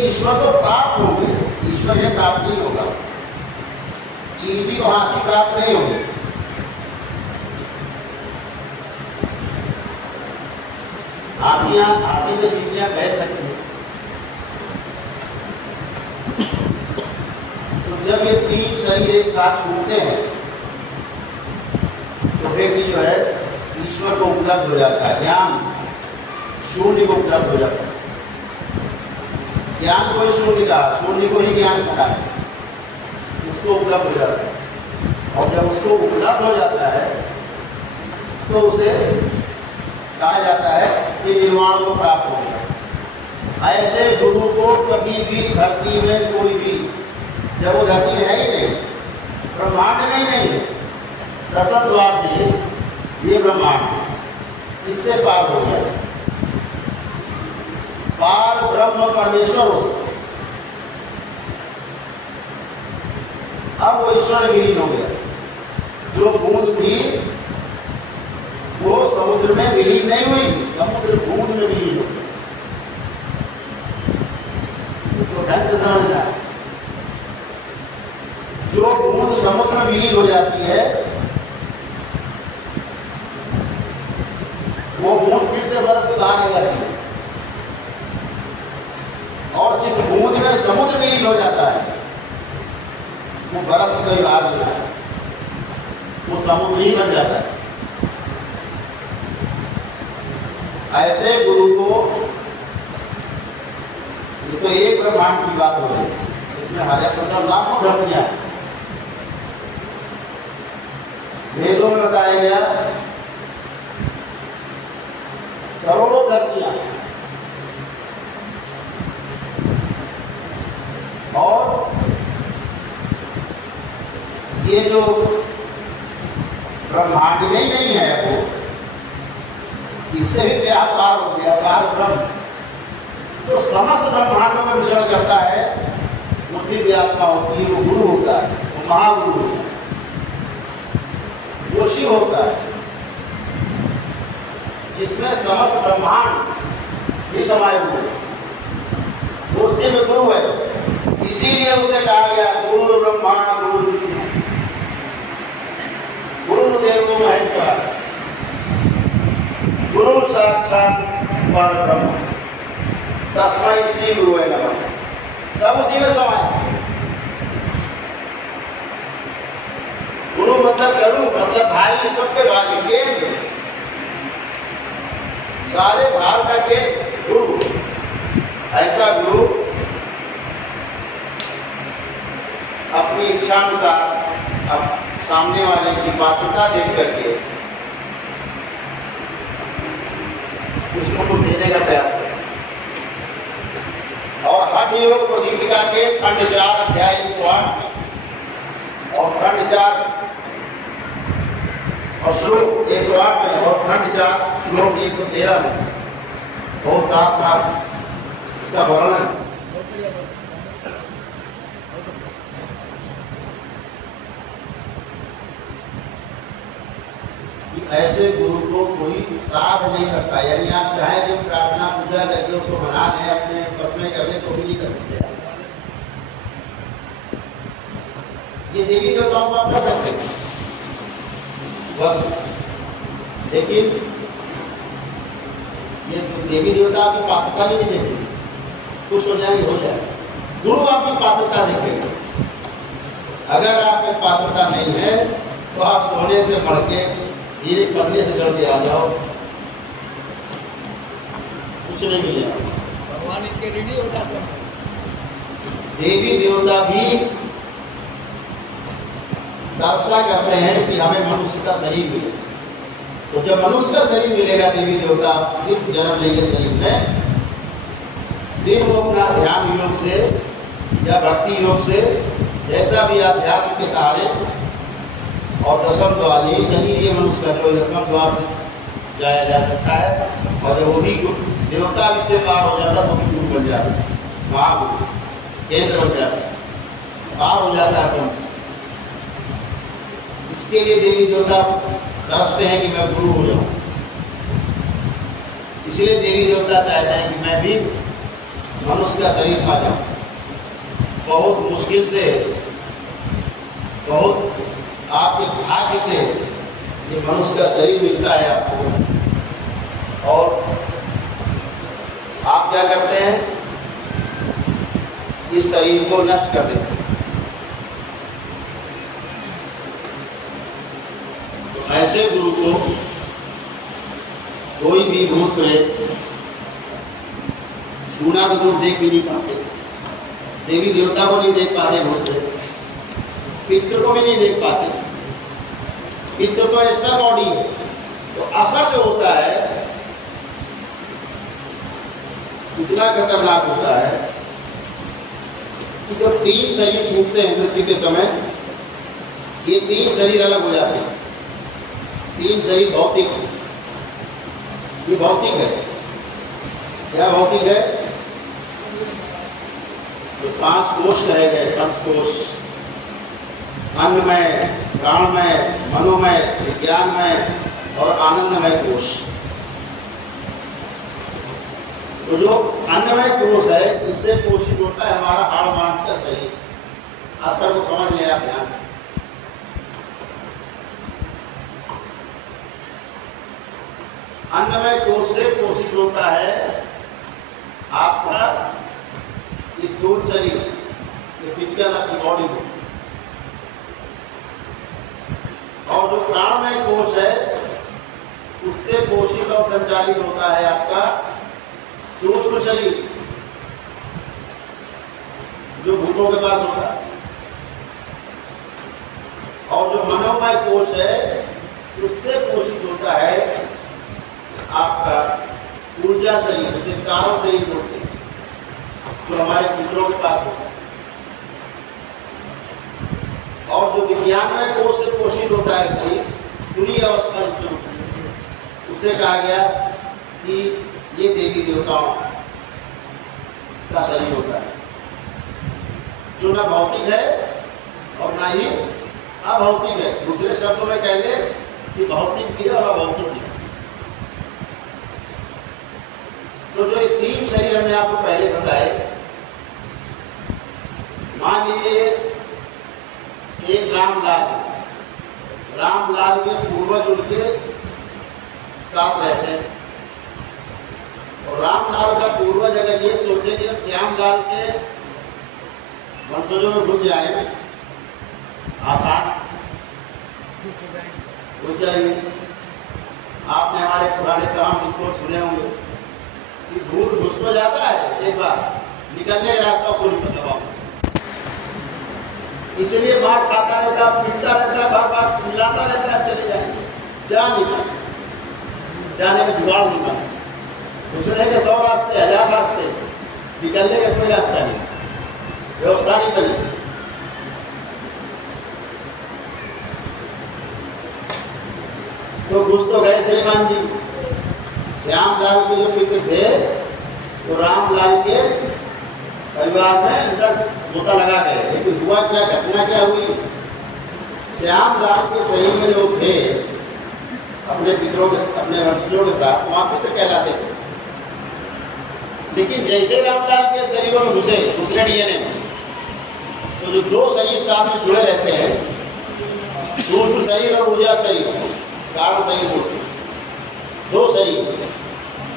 ईश्वर को प्राप्त होंगे, ईश्वर ये प्राप्त नहीं होगा, चींटी को हाथी प्राप्त नहीं होंगे। हाथी पे चींटियां बैठ सकती हैं। तो जब ये तीन शरीर एक साथ छूटते हैं तो व्यक्ति जो है ईश्वर को उपलब्ध हो जाता है, ज्ञान शून्य को उपलब्ध हो जाता है। ज्ञान को ही शून्य का, शून्य को ही ज्ञान कहा है, उसको उपलब्ध हो जाता है। और जब उसको उपलब्ध हो जाता है तो उसे कहा जाता है कि निर्वाण को प्राप्त हो गया। ऐसे गुरु को कभी भी धरती में कोई भी, जब वो धरती में है ही नहीं, ब्रह्मांड में ही नहीं है, दशम द्वार से ये ब्रह्मांड इससे पार हो गया, पार ब्रह्म परमेश्वर हो गया। अब वो ईश्वर विलीन हो गया। जो बूंद थी वो समुद्र में विलीन नहीं हुई, समुद्र बूंद में विलीन हो गया। इसको ढंग से समझना है। जो बूंद समुद्र में विलीन हो जाती है वो बूंद फिर से बरस के बाहर आ जाती है, और जिस बूंद में समुद्र विलीन हो जाता है वो बरस कई बार लेता है, वो समुद्र ही बन जाता है। ऐसे गुरु को, ये तो एक ब्रह्मांड की बात हो रही है, इसमें हजार मतलब लाखों धरतियां हैं। वेदों में बताया गया करोड़ों धरतियां, और ये जो ब्रह्मांड में ही नहीं है वो, इससे भी व्याप पार हो गया, पार ब्रह्म तो समस्त ब्रह्मांडों में विचरण करता है, वो दिव्य आत्मा होती है, वो गुरु होता है, वो महागुरु होता है, वो शिव होता है, जिसमें समस्त ब्रह्मांड भी समाये हुए, वो शिव गुरु है। इसीलिए उसे कहा गया गुरु ब्रह्मा गुरु विष्णु गुरुदेवो महेश्वर, गुरु साक्षात परब्रह्म, तस्मै श्री गुरुवे नमः। सब उसी में समाये। गुरु मतलब गुरु मतलब भारी, सबके भारी केंद्र, सारे भाव का केंद्र गुरु। ऐसा गुरु अपनी इच्छानुसार अब सामने वाले की पात्रता देख करके उसको देने का प्रयास करें। और हठ योग प्रदीपिका के खंड 4 अध्याय 108 और खंड 4 और श्लोक 108 में और खंड 4 श्लोक 113 में बहुत साथ साथ इसका वर्णन। ऐसे गुरु को कोई साध नहीं सकता, यानी आप चाहें कि प्रार्थना पूजा करके उसको मना लें, अपने बस में कर ले, तो भी नहीं कर सकते। ये देवी देवताओं को आप कर सकते हैं बस, लेकिन ये देवी देवता आपकी पात्रता भी नहीं देती, खुश हो जाएंगे हो जाए। गुरु आपकी पात्रता देखेंगे। अगर आप में पात्रता नहीं है तो आप सोने से मर के धीरे पढ़ने से चढ़ के आ जाओ, कुछ नहीं मिलेगा। भगवान इसके ऋणी हो जाते हैं। देवी देवता भी तपस्या करते हैं कि हमें मनुष्य का शरीर मिले, तो जब मनुष्य का शरीर मिलेगा देवी देवता फिर जन्म लेंगे शरीर में, फिर वो अपना ध्यान योग से या भक्ति योग से जैसा भी अध्यात्म के सहारे और दशम द्वार, यही शरीर ये मनुष्य का जो दशम द्वार जाया जा सकता है, और जब वो भी देवता इससे पार हो जाता है तो भी गुरु बन जाता है, महागुरु केंद्र बन जाता है, पार हो जाता है मनुष्य। इसके लिए देवी देवता तरसते हैं कि मैं गुरु हो जाऊं, इसलिए देवी देवता चाहते हैं कि मैं भी मनुष्य का शरीर पा जाऊं। बहुत मुश्किल से, बहुत आपके भाग्य से ये मनुष्य का शरीर मिलता है आपको, और आप क्या करते हैं, इस शरीर को नष्ट कर देते हैं। तो ऐसे गुरु को कोई भी भूत प्रेत छूना तो दूर देख भी नहीं पाते, देवी देवता को नहीं देख पाते, भूत प्रेत पितृ को भी नहीं देख पाते। पितृ तो एक्स्ट्रा बॉडी है, तो असर जो होता है इतना खतरनाक होता है कि जब 3 शरीर छूटते हैं मृत्यु के समय, ये 3 शरीर अलग हो जाते हैं। 3 शरीर भौतिक, ये भौतिक है। क्या भौतिक है? तो 5 कोश रह गए, पंचकोश, अन्नमय, प्राणमय, मनोमय, विज्ञानमय और आनंदमय कोश। तो जो अन्नमय कोश है, इससे पोषित होता है हमारा हाड़ मांस का शरीर। असर को समझ लिया आप ध्यान। अन्नमय कोश से पोषित होता है आपका स्थूल शरीर, ये फिजिकल आपकी बॉडी को। और जो प्राणमय कोश है, उससे पोषित और संचालित होता है आपका सूक्ष्म शरीर, जो भूतों के पास होता है। और जो मनोमय कोश है, उससे पोषित होता है आपका ऊर्जा शरीर, उसे कारण शरीर बोलते हैं, जो हमारे पितरों के पास होता है। और जो विज्ञानमय कोश से पोषित होता है शरीर, पूरी अवस्था इसमें होती है, उसे कहा गया कि ये देवी देवताओं का शरीर होता है, जो ना भौतिक है और ना ही अभौतिक है। दूसरे शब्दों में कह ले कि भौतिक भी है और अभौतिक भी है। तो जो ये 3 शरीर हमने आपको पहले बताए, मान लीजिए एक रामलाल के पूर्वज उनके साथ रहते हैं, और रामलाल का पूर्वज अगर ये सोचे कि अब श्यामलाल के वंशजों में घुस जाए, आसान घुस जाएंगे। आपने हमारे पुराने तमाम डिस्कोर्स सुने होंगे कि भूत घुस तो जाता है, एक बार निकलने का रास्ता उसको नहीं पता वापस, इसलिए मार खाता रहता, पीटता रहता, बार बार चिल्लाता रहता है, चले जाएंगे, जा नहीं पाए, जाने का जुगाड़ नहीं पाए। दूसरे के 100 रास्ते, 1000 रास्ते, निकलने का कोई रास्ता नहीं, व्यवस्था नहीं बनी। तो घुस तो गए श्रीमान जी। श्यामलाल के जो पिता थे, तो रामलाल के परिवार में अंदर गोता लगा गए, लेकिन हुआ क्या, घटना क्या हुई, श्यामलाल के शरीर में जो थे अपने पितरों के, अपने वंशजों के साथ, वहां पितर कहलाते थे। लेकिन जैसे रामलाल के शरीरों में घुसे दूसरे डीएनए में, तो जो 2 शरीर साथ में जुड़े रहते हैं, सूक्ष्म शरीर और ऊर्जा शरीर, कारण शरीर बोलते हैं, 2 शरीर।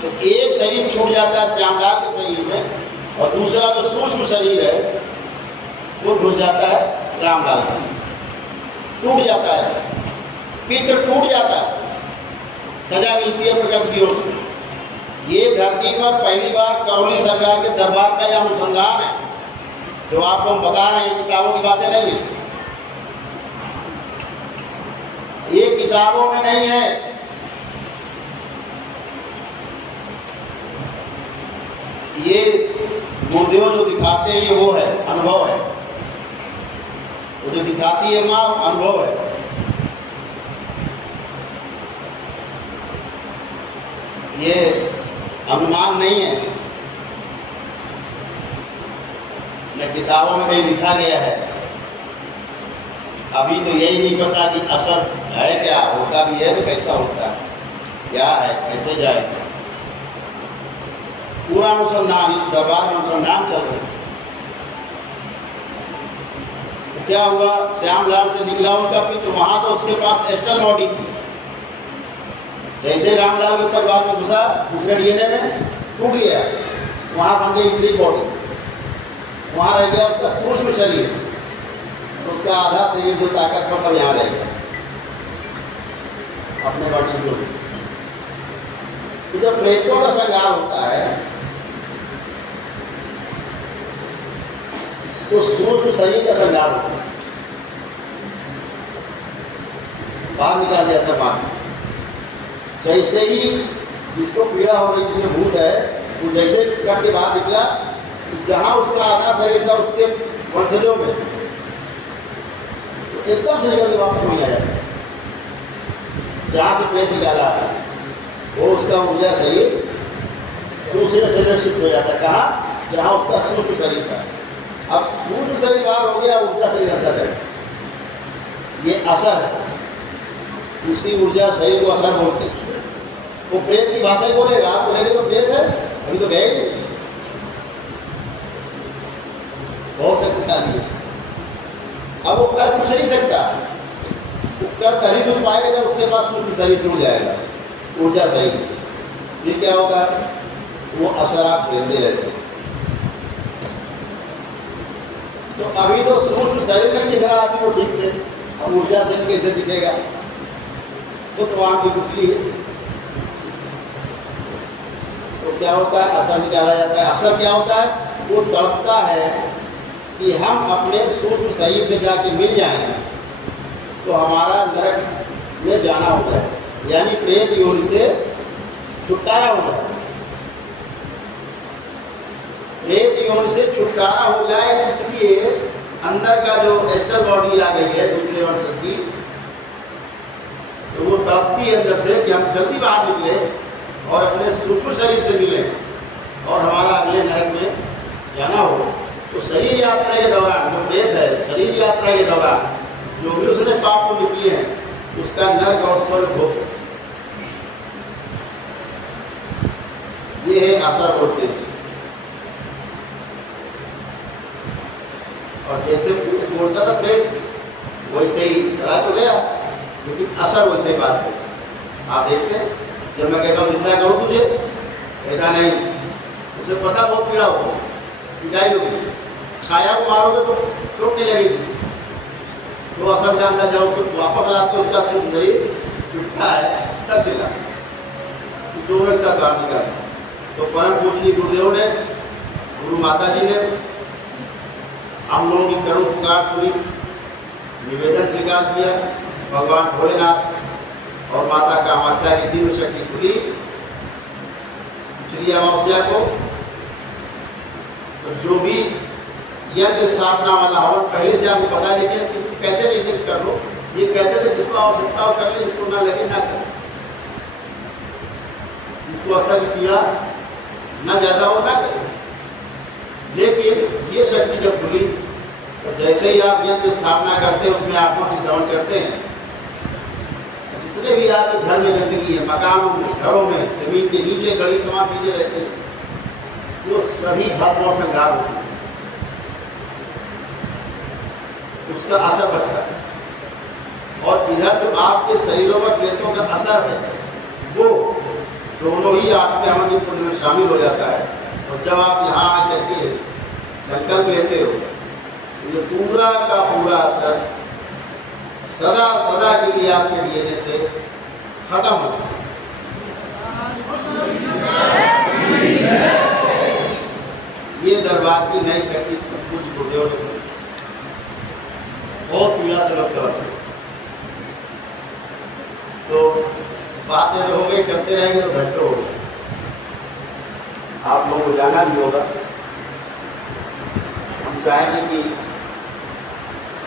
तो एक शरीर छूट जाता है श्यामलाल के शरीर में, और दूसरा जो सूक्ष्म शरीर है वो घुस जाता है रामलाल में, टूट जाता है, पितृ टूट जाता है, सजा मिलती है प्रकृति की ओर से। ये धरती पर पहली बार करौली सरकार के दरबार का यह अनुसंधान है, जो आपको हम बता रहे हैं, किताबों की बातें नहीं है, ये किताबों में नहीं है, ये गुरुदेव जो दिखाते हैं ये वो है, अनुभव है, वो जो दिखाती है माँ अनुभव है। ये अनुमान नहीं है, न किताबों में कहीं लिखा गया है। अभी तो यही नहीं पता कि असर है क्या, होता भी है तो कैसा होता है, क्या है, कैसे जाए। पूरा अनुसंधान इस दरबार में अनुसंधान चल रहा है। तो क्या हुआ, श्यामलाल से निकला उनका पित्त, तो वहां तो उसके पास एस्ट्रल बॉडी थी। जैसे रामलाल के ऊपर बाद में घुसा दूसरे डीएनए में टूट गया, वहां बन गई दूसरी बॉडी, वहां रह गया उसका सूक्ष्म शरीर, तो उसका आधा शरीर जो ताकतवर था यहाँ रह गया अपने वंशजों में। तो जब प्रेतों का संहार होता है तो सूक्ष्म शरीर का संहार होता है, बाहर निकाल दिया था बाहर। जैसे ही जिसको पीड़ा हो रही जिसमें भूत है, वो जैसे कट के बाहर निकला, जहां उसका आधा शरीर था उसके वंशजों में, तो एकदम से निकल के वापस वहीं आ जाता है जहां से प्रेत निकाला था। वो उसका ऊर्जा शरीर दूसरे शरीर शिफ्ट हो जाता है, कहाँ, जहां उसका सूक्ष्म शरीर था। अब सूक्ष्म शरीर बाहर हो गया, ऊर्जा शरीर अंदर है। ये असर है, उसी ऊर्जा शरीर को असर बोलते हैं। वो प्रेत की भाषा ही बोलेगा, आप बोलेंगे तो प्रेत है, अभी तो गए नहीं, बहुत शक्तिशाली है। अब वो कर कुछ नहीं सकता, वो कर तभी कुछ पाएगा जब उसके पास सूक्ष्म शरीर जुड़ जाएगा, ऊर्जा शरीर। ये क्या होगा, वो असर आप झेलते रहते हैं। तो अभी तो सूक्ष्म शरीर नहीं दिख रहा आदमी को ठीक से, अब ऊर्जा शरीर कैसे दिखेगा, तो वहां की गुटली है। तो क्या होता है, असर निकाला जाता है। असर क्या होता है, वो तड़पता है कि हम अपने सूक्ष्म शरीर से जाके मिल जाएं तो हमारा नरक में जाना होता है, यानी प्रेत योनि से छुटकारा होता है। प्रेत योनि से छुटकारा हो जाए इसलिए अंदर का जो एस्ट्रल बॉडी आ गई है दूसरे वंश की, तो वो तड़पती है अंदर से कि हम जल्दी बाहर निकले और अपने सूक्ष्म शरीर से मिले और हमारा अगले नरक में जाना हो। तो शरीर यात्रा के दौरान जो प्रेत है, शरीर यात्रा के दौरान जो भी उसने पाप पुण्य किए हैं उसका नरक और स्वर्ग भोग सकते, ये है असर बोलते हैं। और जैसे बोलता था प्रेत वैसे ही चला तो गया, लेकिन असर वैसे ही बात है। आप देखते हैं, जब मैं कहता हूँ जिंदा करूँ तुझे, कहता नहीं, उसे पता बहुत पीड़ा होगी, पिटाई होगी, छाया को मारोगे तो चोट नहीं लगेगी, तो असर जानता जाओ तो वापस लाते उसका सूक्ष्म शरीर टूटता है, तब चिल्ला दोनों एक साथ बाहर निकाल। तो परम पूज्य गुरुदेव ने, गुरु माता जी ने हम लोगों की करुण पुकार सुनी, निवेदन स्वीकार किया। भगवान भोलेनाथ और माता कामाख्या की दिव्य शक्ति खुली पिछली अमावस्या को। तो जो भी यंत्र स्थापना वाला हवन पहले से आपको पता है, लेकिन किसी कहते नहीं थे कर लो, ये कहते थे जिसको आवश्यकता हो कर ले, जिसको ना लगे ना करे, जिसको असर की पीड़ा ना ज्यादा हो ना करे। लेकिन ये शक्ति जब खुली तो जैसे ही आप यंत्र स्थापना करते हैं, उसमें आत्मा से दमन करते हैं, जितने भी आपके घर में गंदगी है, मकानों में, घरों में, जमीन के नीचे गली तमाम चीजें रहते हैं, वो सभी भस्म और संहार होते हैं, उसका असर बचता है। और इधर जो आपके शरीरों पर प्रेतों का असर है, वो दोनों ही आपके हवन के पुण्य में शामिल हो जाता है। और जब आप यहाँ आकर के संकल्प लेते हो, ये पूरा का पूरा असर सदा सदा के लिए आपके डीएनए से खत्म हो। ये दरबार की नई शक्ति कुछ गुरुदेव ने बहुत पीड़ा से लोग करते, तो बातें हो गई, करते रहेंगे तो घंटों हो गए। आप लोगों को जाना भी होगा। हम चाहेंगे कि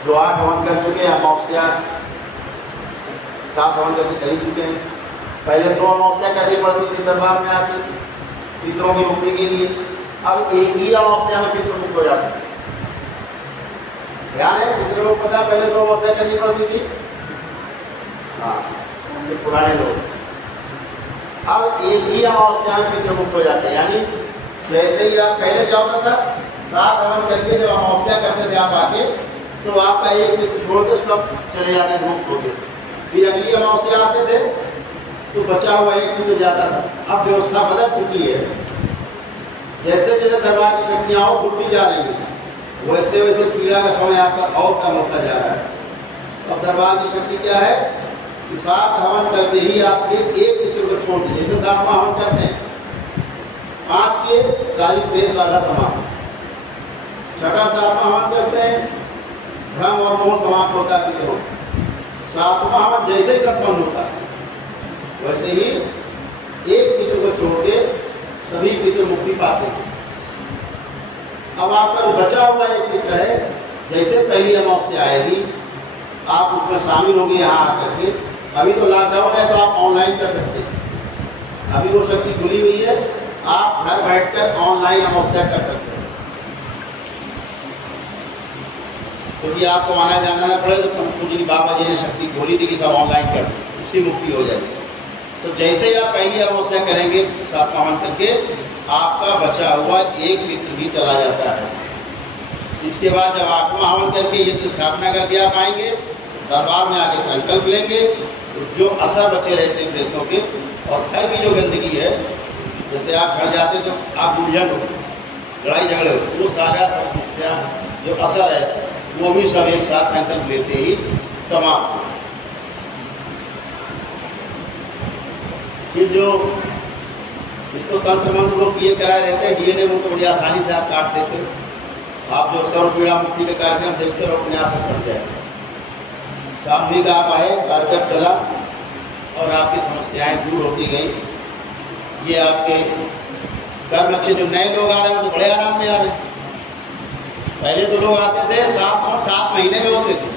जो 8 हवन कर चुके हैं, अमावस्या 7 हवन करके करीब चुके हैं। पहले 2 अमावस्या करनी पड़ती थी दरबार में आके पितरों की मुक्ति के लिए, अब एक ही अमावस्या में पितर मुक्त हो जाते हैं। ध्यान है, पितरों को पता, पहले 2 अमावस्या करनी पड़ती थी, हाँ उनके पुराने लोग। अब एक ही अमावस्या में पितर मुक्त हो जाते हैं, यानी जैसे ही आप पहले क्या होता था, 7 हवन करके जब अमावस्या करते थे आप आके, तो आपका एक पितृ छोड़ के सब चले जाते थे, मुक्त होते। फिर अगली अमावस्या आते थे तो बचा हुआ एक पितृ जाता था। अब व्यवस्था बदल चुकी है, जैसे जैसे दरबार की शक्तियां और खुलती जा रही है, वैसे वैसे पीड़ा का समय आपका और कम होता जा रहा है। अब दरबार की शक्ति क्या है कि 7 हवन करते ही आपके एक पितृ को छोड़ दिए। जैसे 7वां हवन करते हैं, 5 के सारी प्रेत बाधा समाप्त, 6ठा 7वां हवन करते हैं, भ्रम और मोह समाप्त होता है पितरों। 7वां हवन जैसे ही संपन्न होता है, वैसे ही एक पितृ को छोड़ के सभी पितृ मुक्ति पाते हैं। अब आपका बचा हुआ एक पितृ है, जैसे पहली अमावस्या आएगी आप उसमें शामिल होंगे यहाँ आकर के। अभी तो लॉकडाउन है तो आप ऑनलाइन कर सकते हैं, अभी वो शक्ति खुली हुई है, आप घर बैठकर ऑनलाइन अमावस्या कर सकते हैं। क्योंकि आपको वहां जाना पड़े तो पूज्य बाबा जी ने शक्ति खोली थी कि सब ऑनलाइन कर, उससे मुक्ति हो जाएगी। तो जैसे ही आप पहली अमावस्या करेंगे 7वां हवन करके, आपका बचा हुआ एक पितृ भी चला जाता है। इसके बाद जब 8वां हवन करके यज्ञ स्थापना करके आप आएंगे, दरबार में आके संकल्प लेंगे, जो असर बचे रहते हैं प्रेतों के, और घर की जो गंदगी है, जैसे आप घर जाते तो आप उलझन हो, लड़ाई झगड़े हो, वो सारा समस्या जो असर है वो भी सब एक साथ संकल्प लेते ही समाप्त हो। ये जो इसको तंत्र मंत्र लोग किए कराए रहते हैं, डीएनए को बड़ी आसानी से आप काट देते हो। आप जो सर्व पीड़ा मुक्ति के कार्यक्रम देखते हो अपने आप से कट जाएगा। सामूहिक आप आए, कार्यक्रम चला और आपकी समस्याएं दूर होती गई। ये आपके कर्म अच्छे जो नए लोग आ रहे हैं वो तो बड़े आराम में आ रहे हैं। पहले तो लोग आते थे 7 महीने में होते थे,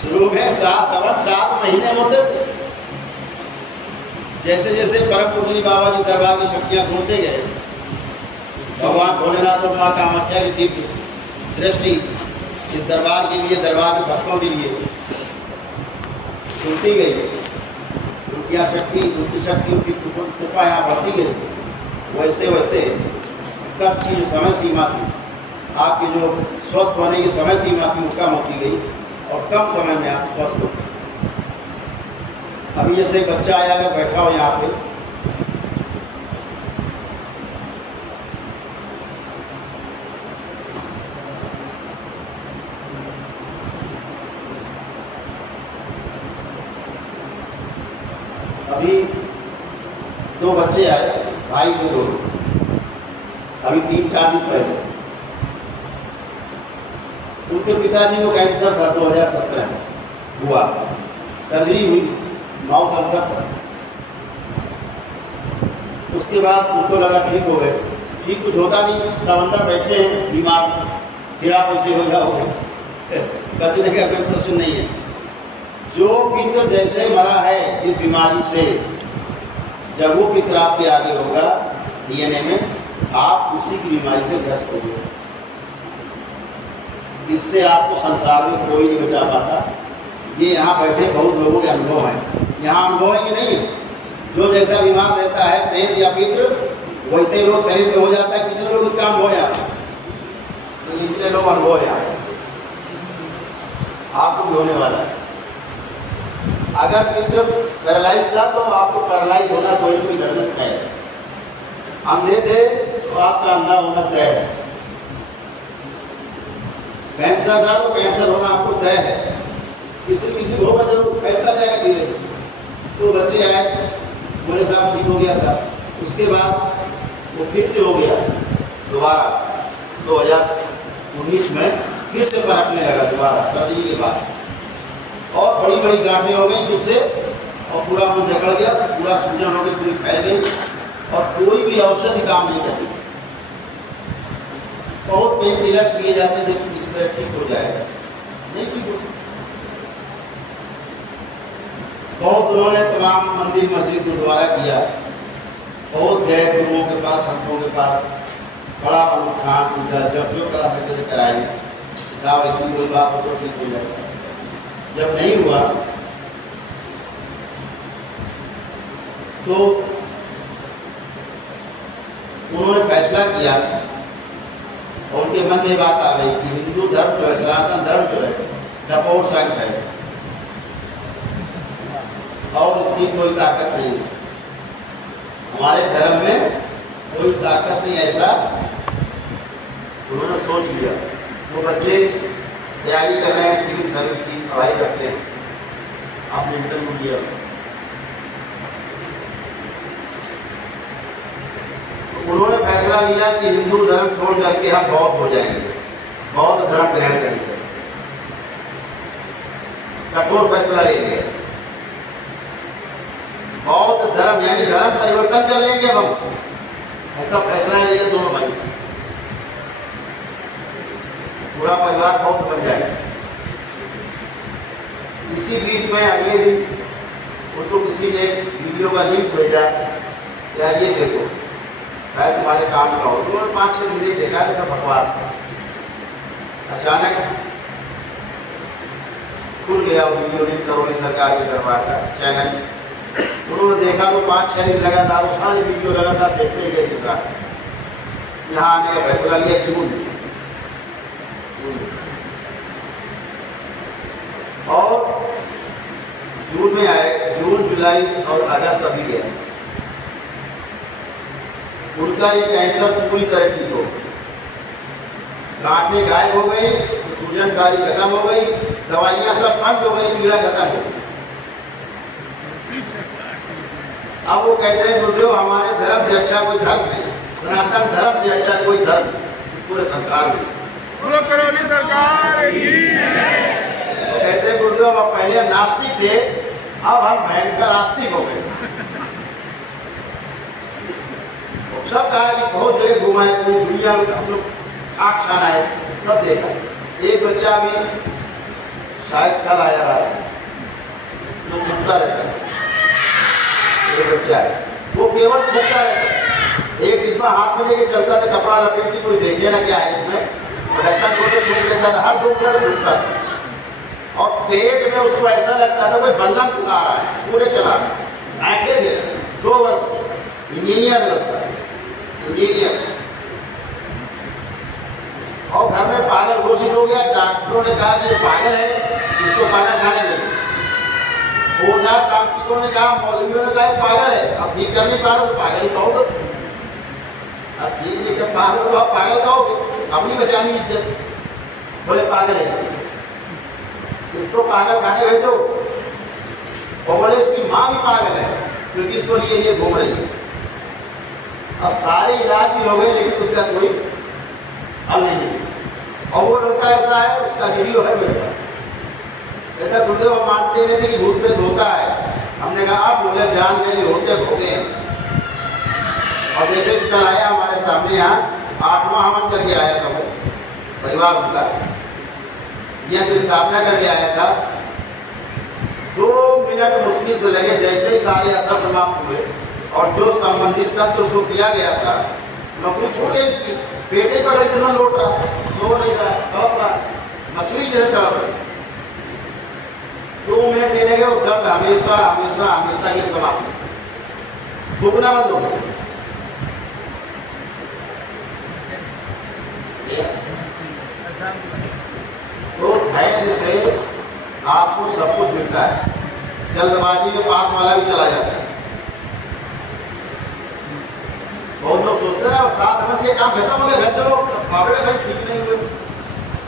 शुरू में 7 महीने में होते थे। जैसे जैसे परम पूज्य बाबा जी दरबार की शक्तियां खोलते गए, भगवान भोलेनाथ और मां कामाख्या की दिव्य दृष्टि इस दरबार के लिए, दरबार के भक्तों के लिए खुलती गई, उनकी शक्ति उनकी कृपा यहाँ बढ़ती गई। वैसे वैसे कब की जो समय सीमा थी, आपकी जो स्वस्थ होने की समय सीमा थी, वो कम होती गई और कम समय में आप स्वस्थ होते। अभी जैसे एक बच्चा आया, अगर बैठा हो यहाँ पे, अभी 2 बच्चे आए, भाई के 2, अभी 3-4 दिन पहले उनके पिताजी को कैंसर था, 2017 में हुआ, सर्जरी हुई, माउथ अल्सर था। उसके बाद उनको लगा ठीक हो गए, ठीक कुछ होता नहीं, सब अंदर बैठे हैं बीमार, फिर आप ऐसे हो जाओगे, बचने का कोई प्रश्न नहीं है। जो पितर जैसे मरा है इस बीमारी से, जब वो पितर आपके आगे होगा डीएनए में, आप उसी की बीमारी से ग्रस्त होंगे। इससे आपको संसार में कोई नहीं बचा पाता। ये यहाँ बैठे बहुत लोगों के अनुभव हैं, यहाँ अनुभव है कि नहीं है। जो जैसा बीमार रहता है प्रेत या पितृ, वैसे ही लोग शरीर में हो जाता है। कितने लोग उसका अनुभव है, तो जितने लोग अनुभव है आपको भी होने वाला है। अगर पितृ पैरालाइज था तो आपको पैरालाइज होना कोई भी गणित है। अंधे थे तो आपका अंधा होना तय है। कैंसर था तो कैंसर होना आपको तय है। किसी किसी को होगा जरूर, फैलता जाएगा धीरे धीरे। तो बच्चे आए, मेरे साथ ठीक हो गया था, उसके बाद वो फिर से हो गया दोबारा 2019 में, फिर से फरकने लगा दोबारा सर्जरी के बाद, और बड़ी बड़ी गांठें हो गई फिर से, और पूरा मुंह जकड़ गया, पूरा सूजन हो गई, पूरी फैल गई, और कोई भी औषधि काम नहीं करती। बहुत पेन किलर्स किए जाते थे कि इस पर ठीक हो जाएगा, नहीं ठीक हो। बहुत उन्होंने तमाम मंदिर मस्जिद गुरुद्वारा किया, बहुत गए गुरुओं के पास, संतों के पास, बड़ा अनुष्ठान पूजा, जब जो करा सकते थे कराए, साहब ऐसी कोई बात हो तो ठीक हो जाएगा। जब नहीं हुआ तो किया और उनके मन में बात आ गई कि हिंदू धर्म जो है, सनातन धर्म जो है, डपोर संघ है और इसकी कोई ताकत नहीं, हमारे धर्म में कोई ताकत नहीं, ऐसा उन्होंने सोच लिया। वो बच्चे तैयारी कर रहे हैं, सिविल सर्विस की पढ़ाई करते हैं, आपने इंटरव्यू दिया, उन्होंने फैसला लिया कि हिंदू धर्म छोड़ करके हम बौद्ध हो जाएंगे, बौद्ध धर्म ग्रहण करेंगे। कठोर फैसला ले लिया, बौद्ध धर्म यानी धर्म परिवर्तन कर लेंगे हम, ऐसा फैसला ले लिया दोनों भाई। पूरा परिवार बौद्ध बन जाएगा। इसी बीच में अगले दिन उनको किसी ने वीडियो का लिंक भेजा, यार ये देखो शायद तुम्हारे काम का हो। तो 5-6 दिन नहीं देखा, ऐसा बकवास है। अचानक खुल गया वीडियो लिंक करोली सरकार के दरबार का चैनल। उन्होंने देखा तो 5-6 दिन लगातार वो सारे वीडियो लगातार देखते गए चुका। यहाँ आने का फैसला लिया जून और जून में आए, जून जुलाई और अगस्त अभी गया। उनका ये कैंसर पूरी तरह ठीक हो, गांठें गायब हो गई, सूजन सारी खत्म हो गई, दवाइयां सब बंद हो गई, पीड़ा खत्म हो गई। अब वो कहते हैं गुरुदेव हमारे धर्म से अच्छा कोई धर्म नहीं, सनातन धर्म से अच्छा कोई धर्म इस पूरे संसार में। करोली सरकार तो कहते हैं गुरुदेव हम पहले नास्तिक थे, अब हम भयंकर आस्तिक हो गए। सब कहा कि बहुत जगह घुमाए, पूरी दुनिया में हम लोग आग खाना है, सब देखा। एक बच्चा भी शायद कल आया रहा है जो थूकता रहता है, एक बच्चा है वो केवल थूकता रहता है, एक डिब्बा हाथ में लेके चलता था, कपड़ा लपेट के, कोई देखे ना क्या है इसमें, ढक्कन खोल के थूक लेता था, हर 2 मिनट थूकता था और पेट में उसको ऐसा लगता था कोई बल्लम चुका रहा है, पूरे चला रहा है, आंखें दे रहा है। 2 वर्ष इंजीनियर लगता है, इंजीनियर। और घर में पागल घोषित हो गया। डॉक्टरों ने कहा कि ये पागल है, इसको खाना खाने में। ओझा तांत्रिकों ने कहा, मौलवियों ने कहा पागल है, अब ठीक कर नहीं पा रहे तो पागल ही कहोगे, अब ठीक नहीं कर पा रहे तो आप पागल कहोगे, अपनी बचानी इज्जत। बोले पागल है, इसको पागल खाने भेजो। और बोले इसकी माँ भी पागल है क्योंकि इसको लिए घूम रही है। अब सारे इलाज भी हो गए लेकिन उसका कोई हल नहीं है। और वो लड़का ऐसा है, उसका वीडियो है मेरे पास, कहता गुरुदेव हम मानते नहीं थे कि भूत प्रेत होता है। हमने कहा आप बोले जान गए होते हो गए। और जैसे कल आया हमारे सामने यहाँ 8वां हवन करके आया था, वो परिवार उनका यंत्र स्थापना करके आया था। 2 मिनट मुश्किल से लगे, जैसे ही सारे असर समाप्त हुए और जो संबंधित तंत्र उसको किया गया था, नौकरी छोड़ गई उसकी, पेटे पर इतना लौट रहा, सो नहीं रहा, तड़प रहा, मछली जैसे तड़प रही। 2 मिनट लेने गए, दर्द हमेशा हमेशा हमेशा के समाप्त, भूखना बंद हो गया। तो धैर्य से आपको सब कुछ मिलता है, जल्दबाजी में पास वाला भी चला जाता है। बहुत लोग सोचते हैं 7 हवन के काम खत्म हो गया, घर चलो, बाबरे भाई ठीक नहीं हुए।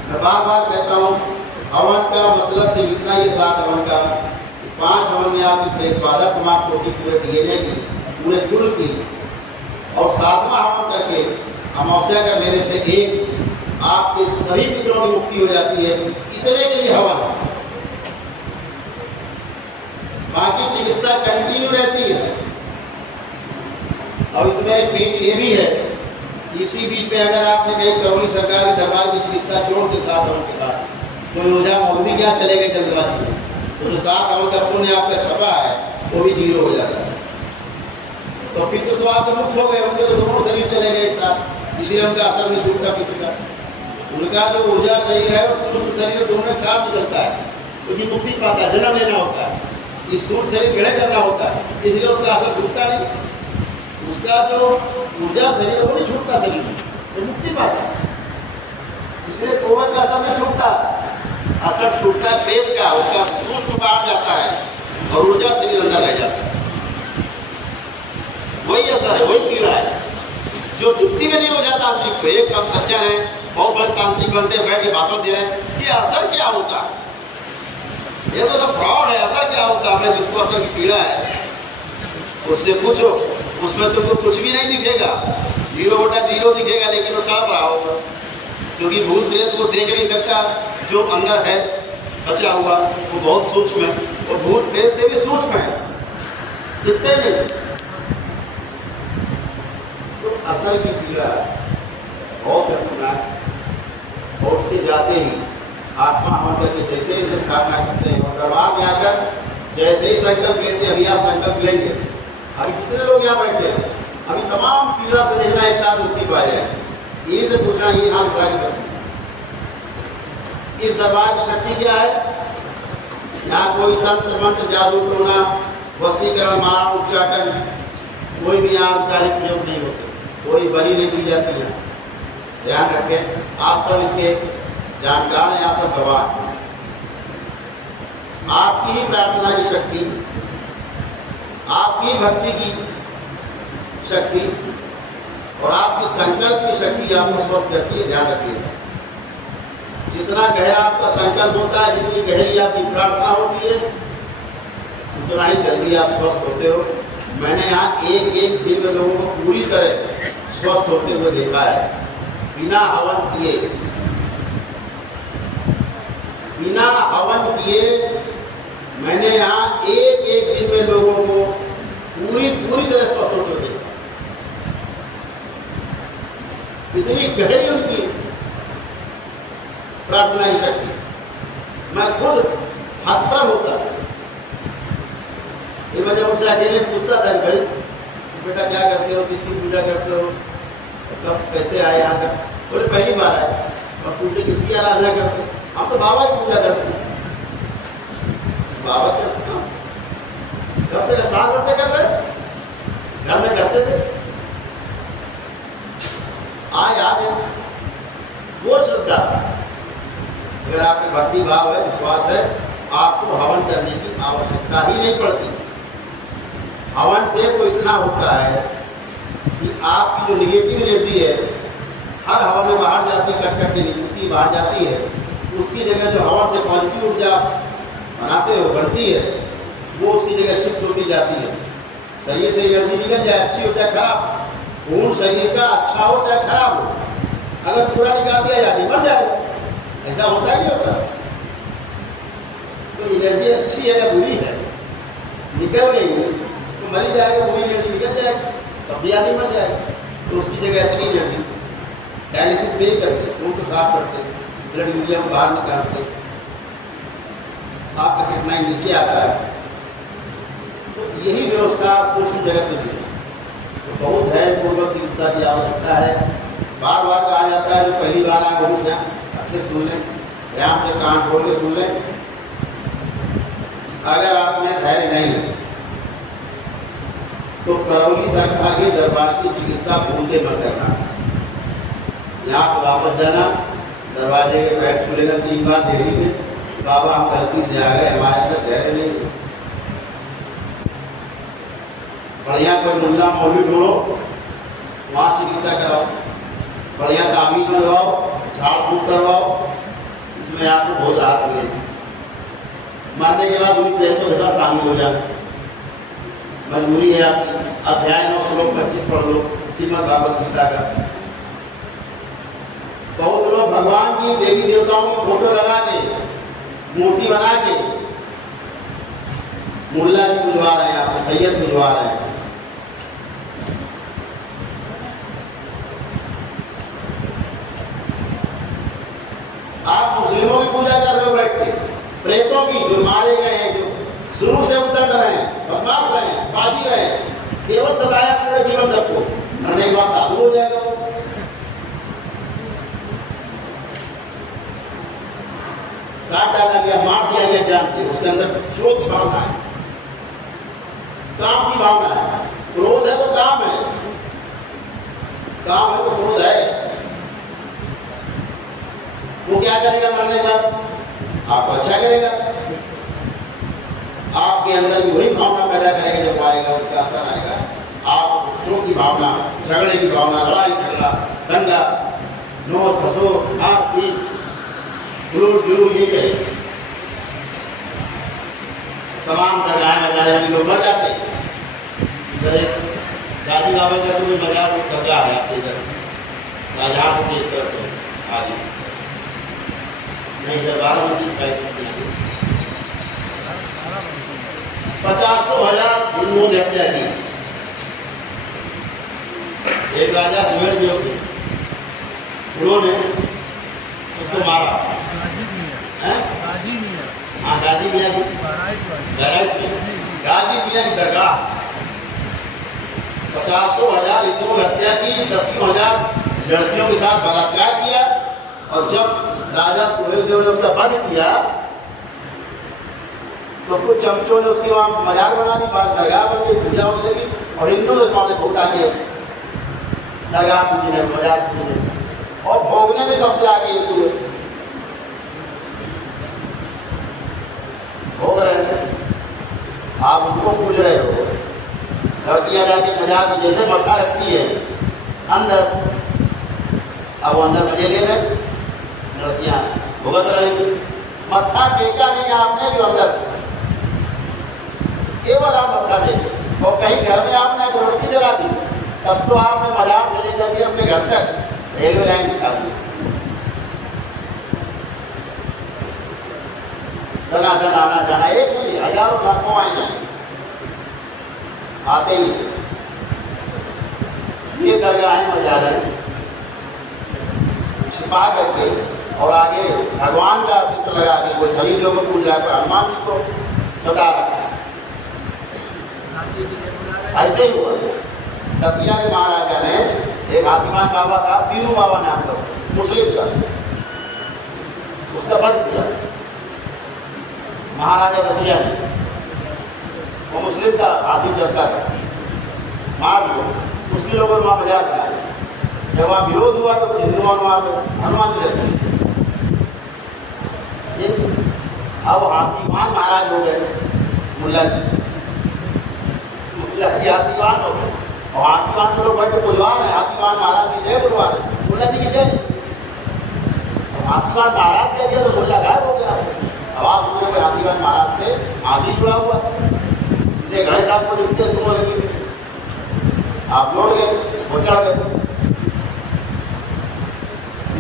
मैं बार बार कहता हूँ हवन का मतलब सिर्फ इतना ही 7 हवन का, 5 हवन में आपकी प्रेत बाधा समाप्त होगी, पूरे DNA की, पूरे कुल की। और 7वां हवन करके अमावस्या का लेने से एक आपके सभी पितरों की मुक्ति हो जाती है। इतने के लिए हवन, बाकी चिकित्सा कंटिन्यू रहती है। और इसमें एक पेज ये भी है, इसी बीच में अगर आपने कहीं करोली सरकार के दरबार की चिकित्सा छोड़ के 7 हवन के बाद कोई ओझा मौलवी क्या चले गए जल्दबाजी में, तो जो 7 हवन का पुण्य आपका छपा है वो भी 0 हो जाता है। तो फिर तो आप मुक्त हो गए, उनके तो दोनों शरीर चले गए एक साथ, इसीलिए उनका असर नहीं छूटता किसी का। उनका जो ऊर्जा शरीर है वो सूक्ष्म शरीर दोनों एक साथ निकलता है, क्योंकि मुक्ति पाता है, जन्म लेना होता है, स्थूल शरीर ग्रहण करना होता है, इसलिए उसका असर छूटता नहीं। उसका जो ऊर्जा शरीर वो नहीं छूटता, शरीर में वो मुक्ति पाता है। इसलिए कोविड का असर नहीं छूटता, असर छूटता है प्रेत का, उसका सूक्ष्म बाहर जाता है और ऊर्जा शरीर अंदर रह जाता है। वही असर है, वही पीड़ा है जो तृप्ति में नहीं हो जाता तांत्रिक को। एक सब सज्जन है, बहुत बड़े तांत्रिक बनते हैं, बैठ के बातों दे रहे हैं, ये असर क्या होता है? ये तो सब फ्रॉड है, असर क्या होता है? हमें जिसको असर की पीड़ा है उससे पूछो, उसमें तुमको कुछ भी नहीं दिखेगा, 0/0 दिखेगा, लेकिन वो तड़प रहा होगा, क्योंकि भूत प्रेत को देख नहीं सकता। जो अंदर है बचा हुआ वो बहुत सूक्ष्म है, वो भूत प्रेत से भी सूक्ष्म है, दिखते नहीं। तो असर की पीड़ा बहुत खतरनाक, और उसके जाते ही आत्मा हवन करके जैसे ही स्थापना करते हैं और दरबार में आकर जैसे ही संकल्प लेते, अभी आप संकल्प लेंगे, अभी कितने लोग यहाँ बैठे हैं, अभी तमाम पीड़ा से देखना एक साथ मुक्ति पा जाए, यही से पूछना, ये हाथ उठा के करते। इस दरबार की शक्ति क्या है? यहाँ कोई तंत्र मंत्र जादू टोना वशीकरण मार उच्चाटन कोई भी औपचारिक प्रयोग नहीं होते, कोई बलि नहीं दी जाती है। ध्यान रखें, आप सब इसके जानकार हैं, आप सब गवाह हैं। आपकी ही प्रार्थना की शक्ति, आपकी भक्ति की शक्ति और आपके संकल्प की शक्ति आपको स्वस्थ करती है। ध्यान रखिएगा, जितना गहरा आपका संकल्प होता है, जितनी गहरी आपकी प्रार्थना होती है, उतना ही जल्दी आप स्वस्थ होते हो। मैंने यहाँ एक एक दिन में लोगों को पूरी तरह स्वस्थ होते हुए देखा है, बिना हवन किए, बिना हवन किए। मैंने यहाँ एक एक दिन में लोगों को पूरी तरह स्वस्थ होते हुए देखा। इतनी गहरी उनकी प्रार्थना ही शक्ति, मैं खुद हतप्रभ होता। ये मैं जब उनसे अकेले पूछता था, भाई बेटा क्या करते हो, किसकी पूजा करते हो, कब कैसे आए यहाँ तक? बोले पहली बार आए। और पूछे किसकी आराधना करते? हम तो बाबा की पूजा करते हैं। बाबा करते हो? कब से? 7 वर्ष से कर रहे, घर में करते थे। आज वो श्रद्धा, अगर आपके भक्ति भाव है, विश्वास है, आपको हवन करने की आवश्यकता ही नहीं पड़ती। हवन से तो इतना होता है कि आपकी जो निगेटिव एनर्जी है हर हवन में बाहर जाती है, कट निगेटिविटी बाहर जाती है, उसकी जगह जो हवन से पॉजिटिव ऊर्जा बनाते हो बनती है, वो उसकी जगह शिफ्ट होती जाती है। शरीर से एनर्जी निकल जाए, अच्छी हो चाहे खराब, खून शरीर का अच्छा हो चाहे खराब हो, अगर पूरा निकाल दिया जाए मर जाएगा। ऐसा होता है नहीं होता? तो एनर्जी अच्छी है या बुरी है, निकल गई तो मर जाएगा, बुरी एनर्जी निकल जाएगी, तब भी आदमी मर जाएगा। तो उसकी जगह अच्छी एनर्जी डायलिसिस में ही करते, खून को साफ करते, ब्लड यूरिया को बाहर निकालते, आपका कठिनाई नीचे आता है। तो यही व्यवस्था सूक्ष्म जगत में है। तो बहुत धैर्यपूर्वक चिकित्सा की आवश्यकता है। बार बार कहा जाता है, जो पहली बार आए वही से अच्छे सुन लें, ध्यान से कान खोल के सुन लें। अगर आप में धैर्य नहीं है तो करौली सरकार के दरबार की चिकित्सा भूल के मत करना। यहाँ से वापस जाना, दरवाजे के पैर छूलेगा 3 बार देरी में, बाबा हम गलती से आ गए, हमारे अंदर धैर्य नहीं है। बढ़िया कोई मुल्ला मौलवी ढूंढो, वहाँ चिकित्सा कराओ, बढ़िया ताबीज बनवाओ, झाड़ फूक करवाओ, इसमें आपको बहुत राहत मिलेगी। मरने के बाद उन्हीं प्रेतों के साथ शामिल हो जाना, मजबूरी है आपकी। अध्याय 9 श्लोक 25 पढ़ लो श्रीमद् भागवत गीता का। बहुत लोग भगवान की देवी देवताओं की फोटो लगा के मूर्ति बना के मुल्ला जी बुलवा रहे हैं, आपको सैयद बुलवा रहे हैं। आप मुस्लिमों की पूजा कर रहे हो बैठ के, प्रेतों की जो मारे गए हैं, जो शुरू से उतर रहे हैं, बदमाश रहे हैं, बाजी रहे हैं, केवल सताया पूरे जीवन सबको, मरने के बाद साधु हो जाएगा वो। काट डाला गया, मार दिया गया जान से, उसके अंदर क्रोध की भावना है, काम की भावना है। क्रोध है तो काम है, काम है तो क्रोध है। वो क्या करेगा मरने के बाद? आपको अच्छा करेगा, आपके अंदर भी वही भावना पैदा करेगा। जब आएगा उसका असर आएगा, आप दूसरों की भावना, झगड़े की भावना, लड़ाई झगड़ा, दंगा, नोच फसोर, मार पीट, हुलूल जुलूल ये करेगा। तमाम दरगाह मजारे में लोग मर जाते। इधर एक गाजी बाबा का कोई मजार दरगाह है आपके इधर राजहाट के इस तरफ आगे नहीं, इधर 12 मंजिल साइड 50,000 हिंदुओं ने हत्या की। एक राजा सुहेल देव थे, उन्होंने उसको मारा। हाँ, गाजी मियाँ की गाजी मियाँ की दरगाह 50,000 हिंदुओं ने हत्या की, 10,000 लड़कियों के साथ बलात्कार किया। और जब राजा सुहेल देव ने उसका वध किया तो कुछ चमचों ने उसकी वहां मजार बना दी, बाद दरगाह बन गई, पूजा होने लगी। और हिंदू तो मामले बहुत आगे, दरगाह पूजने, मजार पूजने और भोगने में सबसे आगे हिंदू है। भोग रहे हैं, आप उनको पूज रहे हो। लड़कियां जाके मजार में जैसे मक्खा रखती है अंदर, अब वो अंदर मजे ले रहे, लड़कियां भुगत रही। मत्था टेका नहीं आपने जो अंदर, केवल आप मत्था टेके। और कहीं घर में आपने एक रोटी जला दी, तब तो आपने मजार से लेकर के अपने घर तक रेलवे लाइन बिछा दी। दनादन आना जाना, एक नहीं हजारों लाखों आए जाए, आते ही। ये दरगाहें मजार है छिपा करके, और आगे भगवान का चित्र लगा के कोई शनिदेव को पूज रहा है, कोई हनुमान जी को बता रहा है। ऐसे ही हुआ। दतिया के महाराजा ने एक हाथीमान बाबा था, पीरू बाबा नाम था, मुस्लिम था, उसका वध किया महाराजा दतिया ने। वो मुस्लिम था, हाथी चलता था, मार दिया। उसके लोगों ने वहां मजाक बनाया। जब वहां विरोध हुआ तो हिंदुओं ने वहां पर हनुमान जी रहते हैं। अब हाथीमान महाराज हो गए, मुल्ला जी हाथीमान हो गए। और हाथीमान को लोग बड़े बुलवान है, हाथीमान महाराज की जय बुलवा रहे, मुल्ला जी की जय। हाथीमान महाराज कह दिया तो मुल्ला गायब हो गया। अब आप पूरे कोई हाथीमान महाराज से हाथी जुड़ा हुआ, सीधे गणेश साहब को दिखते सुनो लगी, आप लौट गए, वो चढ़ गए।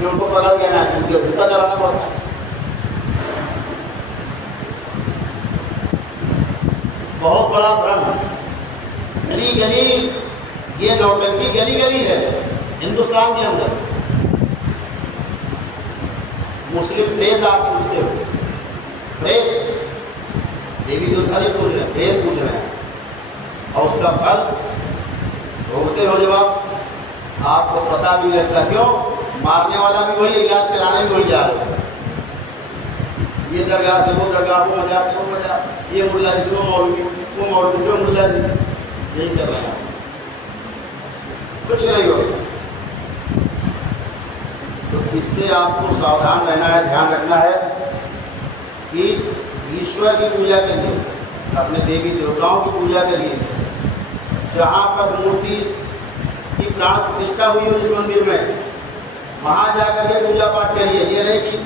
उनको पता गया ना, उनके भूखा चलाना पड़ता है। बहुत बड़ा भ्रम, गली गली ये नौटंकी गली गली है हिंदुस्तान के अंदर। मुस्लिम प्रेत आप पूछते हो, प्रेत देवी दुर्गा नहीं पूछ रहे, प्रेत पूछ रहे हैं। और उसका फल भोगते हो जब आपको पता भी लगता, क्यों? मारने वाला भी वही, इलाज कराने भी वही जा रहा है। ये दरगाह से वो दरगाह, वो मजार से वो मजार, ये मुल्ला जी वो मौलवी, वो मौलवी जो मुल्ला जी, यही कर रहे हैं। कुछ नहीं होगा। तो इससे आपको सावधान रहना है, ध्यान रखना है कि ईश्वर की पूजा करिए, अपने देवी देवताओं की पूजा करिए। जहाँ पर मूर्ति की प्राण प्रतिष्ठा हुई हो जिस मंदिर में, वहां जाकर के पूजा पाठ करिए। ये नहीं कि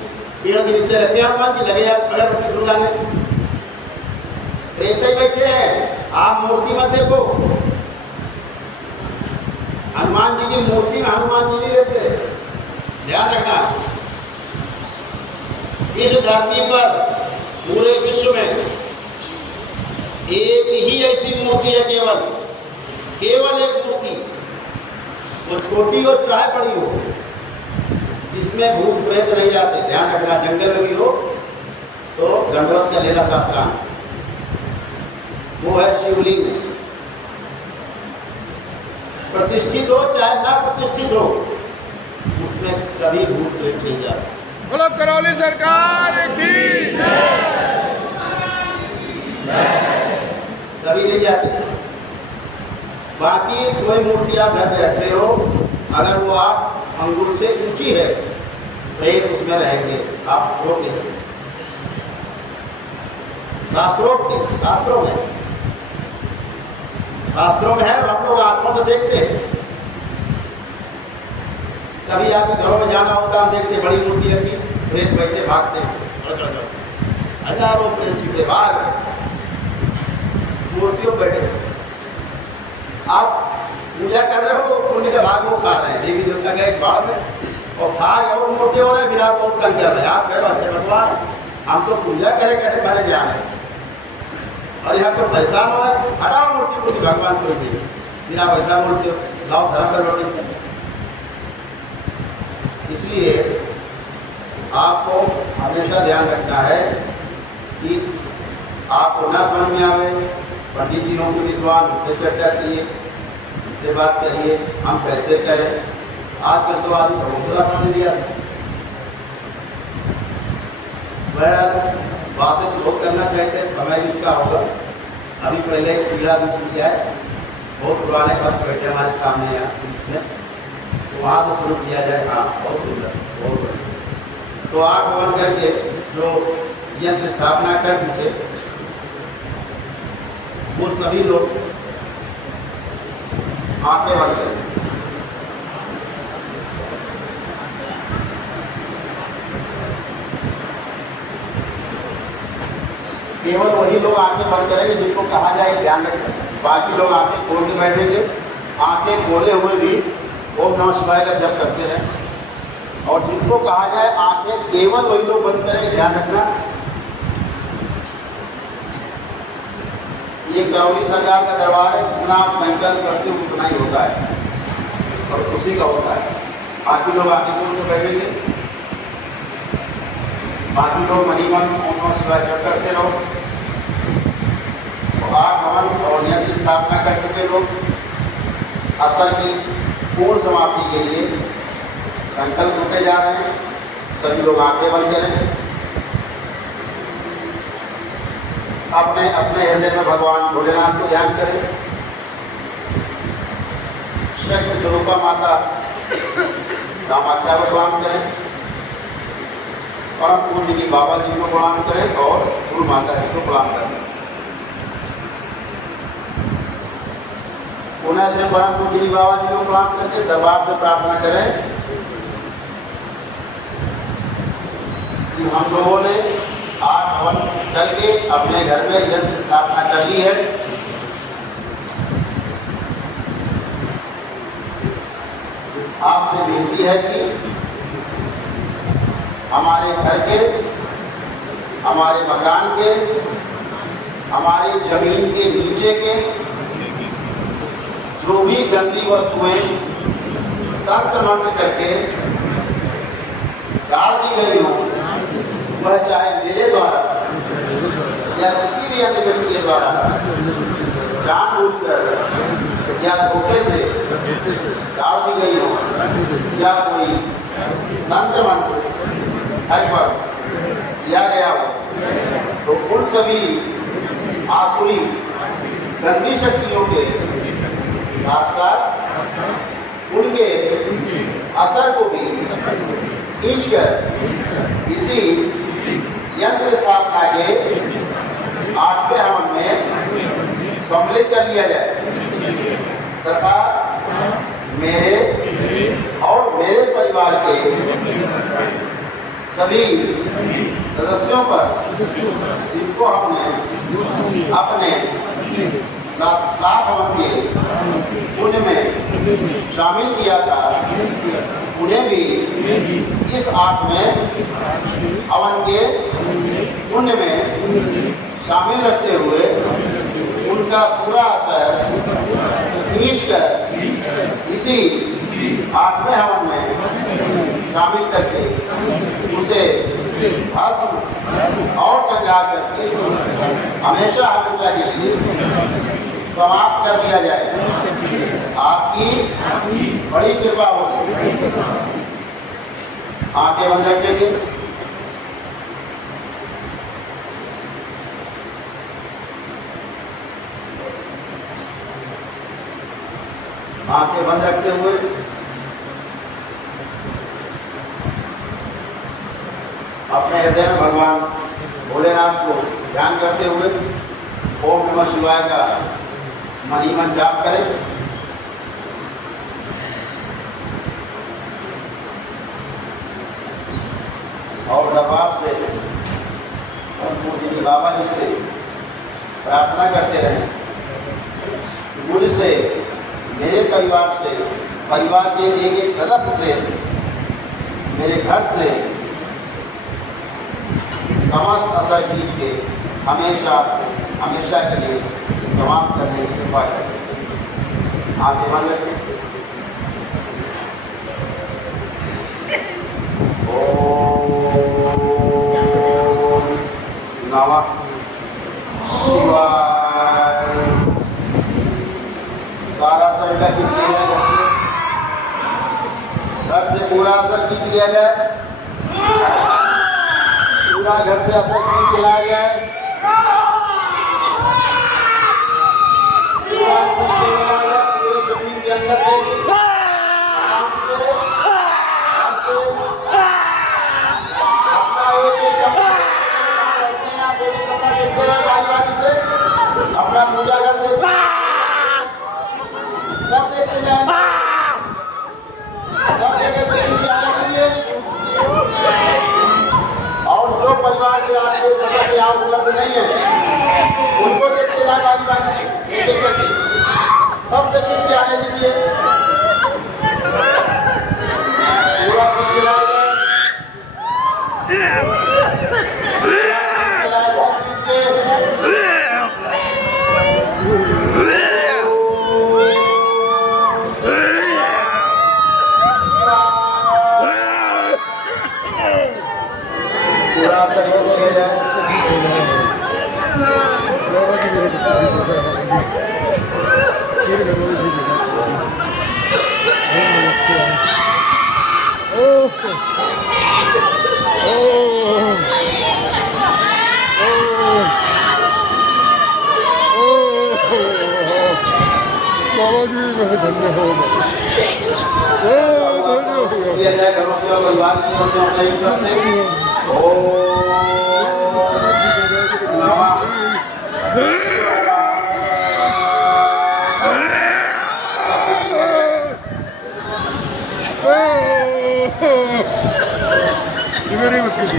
पेड़ के नीचे रखे हनुमान जी लगे आप अगरबत्ती सुलगाने, प्रेत ही बैठे हैं, आप मूर्ति मत देखो। हनुमान जी की मूर्ति में हनुमान जी नहीं रहते, ध्यान रखना। इस धरती पर पूरे विश्व में एक ही ऐसी मूर्ति है, केवल एक मूर्ति, वो छोटी हो चाहे बड़ी हो, जिसमें भूत प्रेत नहीं जाते। ध्यान रखना, जंगल में भी हो तो दंडवत का लेना सावधान, वो है शिवलिंग। प्रतिष्ठित हो चाहे ना प्रतिष्ठित हो, उसमें कभी भूत प्रेत नहीं जाते। बोलो करौली सरकार की, कभी नहीं जाते। बाकी कोई मूर्ति आप घर पे रखते हो, अगर वो 8 अंगुल से ऊंची है, प्रेत उसमें रहेंगे, आप रोके। शास्त्रों में है और हम लोग आंखों से देखते हैं। कभी आपके घरों में जाना होता है, देखते बड़ी मूर्ति रखी, प्रेत बैठे भागते हैं, हजारों प्रेत छिपे बाहर मूर्तियों बैठे। आप पूजा कर रहे हो, पुण्य का भाग वो खा रहे हैं, देवी देवता गए बाढ़ में और भाग और मोटे हो रहे हैं, बिना बहुत तंग कर रहे हैं। आप कह रहे हो अच्छे भगवान हम तो पूजा करे मारे जा रहे हैं और यहाँ तो परेशान हो रहा है, हटाओ मूर्ति को, भगवान कोई नहीं, बिना पैसा बोलते हो, लाओ धर्म पर रोटी। इसलिए आपको हमेशा ध्यान रखना है कि आपको ना समझ में आवे, पंडित जी होंगे विद्वान, उनसे चर्चा करिए, उनसे बात करिए, हम कैसे करें। आजकल तो आदमी भगवतला समझ लिया, बातें तो बहुत करना चाहते हैं, समय भी उसका होगा। अभी पहले पीड़ा भी किया है, बहुत पुराने पद बैठे हमारे सामने यहाँ में, तो वहाँ तो शुरू किया जाए। हाँ, बहुत सुंदर, बहुत बढ़िया। तो आँख बंद करके जो यंत्र स्थापना कर चुके वो सभी लोग आंखें बंद करें। केवल वही लोग आंखें बंद करेंगे जिनको कहा जाए ध्यान रखें, बाकी लोग आंखें खोल के बैठेंगे। आंखें खोले हुए भी ओम नमः शिवाय का जप करते रहें और जिनको कहा जाए आंखें केवल वही लोग बंद करेंगे। ध्यान रखना, ये करौली सरकार का दरबार है, जितना आप संकल्प करते हो उतना ही होता है और खुशी का होता है। बाकी लोग आंखें खोल के बैठेंगे, बाकी लोग मणिमन ओम नमः शिवाय जप करते रहो। आठ हवन और यंत्र स्थापना कर चुके लोग असल की पूर्ण समाप्ति के लिए संकल्प उठे जा रहे हैं। सभी लोग आंखें बंद करें, अपने अपने हृदय में भगवान भोलेनाथ को ध्यान करें, शक्ति स्वरूपा माता कामाख्या को प्रणाम करें, परम पूज्य जी बाबा जी को प्रणाम करें और गुरु माता जी को प्रणाम करें। पुनः से परम पूज्य जी बाबा जी को प्रणाम करके दरबार से प्रार्थना करें कि हम लोगों ने 8 हवन करके अपने घर में यंत्र स्थापना कर ली है। आपसे विनती है कि हमारे घर के, हमारे मकान के, हमारी जमीन के नीचे के जो भी गंदी वस्तुएं तंत्र मंत्र करके गाड़ दी गई हो, वह चाहे मेरे द्वारा या किसी भी अन्य व्यक्ति के द्वारा जानबूझकर या धोखे से गाड़ दी गई हो या कोई तंत्र मंत्र घर पर किया गया हो, तो उन सभी आसुरी गंदी शक्तियों के साथ साथ उनके असर को भी खींचकर इसी यंत्र स्थापना के 8वें हवन में सम्मिलित कर लिया जाए तथा मेरे और मेरे परिवार के सभी सदस्यों पर, जिनको हमने अपने सात हवन के पुण्य में शामिल किया था, उन्हें भी इस 8वें हवन के पुण्य में शामिल रखते हुए उनका पूरा असर खींचकर इसी 8वें हवन में शामिल करके उसे भस्म और संगार करके हमेशा हमेशा के लिए समाप्त कर दिया जाए। आपकी बड़ी कृपा होगी। आंखें बंद रखेंगे। आंखें बंद रखते हुए अपने हृदय में भगवान भोलेनाथ को ध्यान करते हुए ओम नमः शिवाय का मन ही मन जाप करें। और दरबार से और पूजनीय बाबा जी से प्रार्थना करते रहें, मुझसे, मेरे परिवार से, परिवार के एक एक सदस्य से, मेरे घर से समस्त असर खींच के हमेशा के लिए समाप्त करने की कृपा करें। आगे बंद रखें। ओम नमः शिवाय। सारा शरीर का खींच लिया जाए, घर से पूरा असर खींच लिया जाए, पूरा घर से असर खींच लिया जाए, पूरा खींच के मिला जाए, पूरे जमीन के अंदर से भी आराम से अपना एक एक कपड़ा रहते हैं, आप एक कपड़ा देखते रहे आदिवासी से, अपना पूजा घर देखते सब देखते जाए, सब जगह से आने के लिए। और जो परिवार से आपके सदस्य यहाँ उपलब्ध नहीं है उनको देखते जाए आदिवासी एक एक करके, सबसे खींच के आने दीजिए, पूरा खींच के लाया जाए, पूरा सहयोग किया जाए। बाबा जी मैं धन्य हो किया जाए घरों से और परिवार की तरफ से अपने ईश्वर से। ओम नमः मेरी बच्ची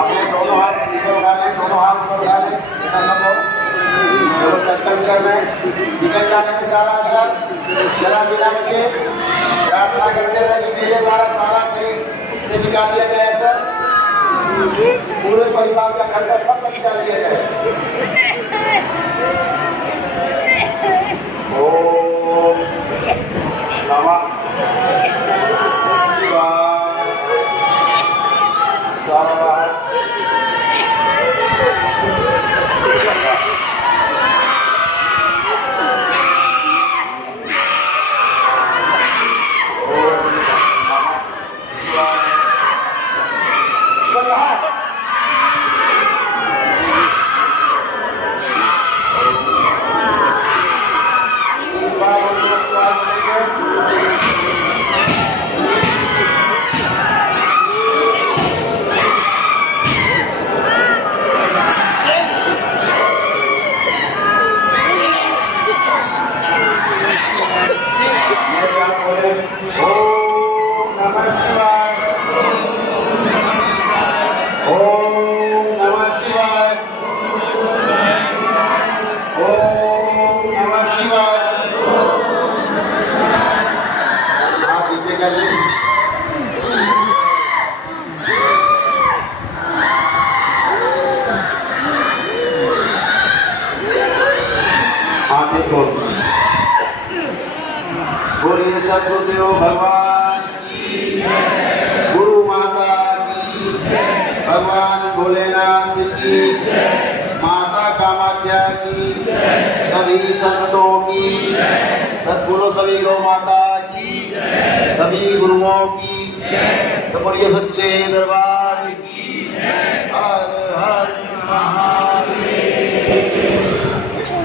अपने दोनों हाथ नीचे उठा लें, दोनों हाथ ऊपर उठा लें, संकल्प कर रहे हैं, निकल जाने से सारा असर जरा बिना बचे प्रार्थना करते रहे कि मेरे द्वारा सारा शरीर से निकाल लिया जाए, सर पूरे परिवार का घर का सब निकाल लिया जाए। ओम नमः शिवाय। बोलिए सद्गुरुदेव भगवान की, गुरु माता की, भगवान भोलेनाथ की, माता कामाख्या की, सभी संतों की, सद्गुरु सभी गौ माता की, सभी गुरुओं की सब बोलिए सच्चे दरबार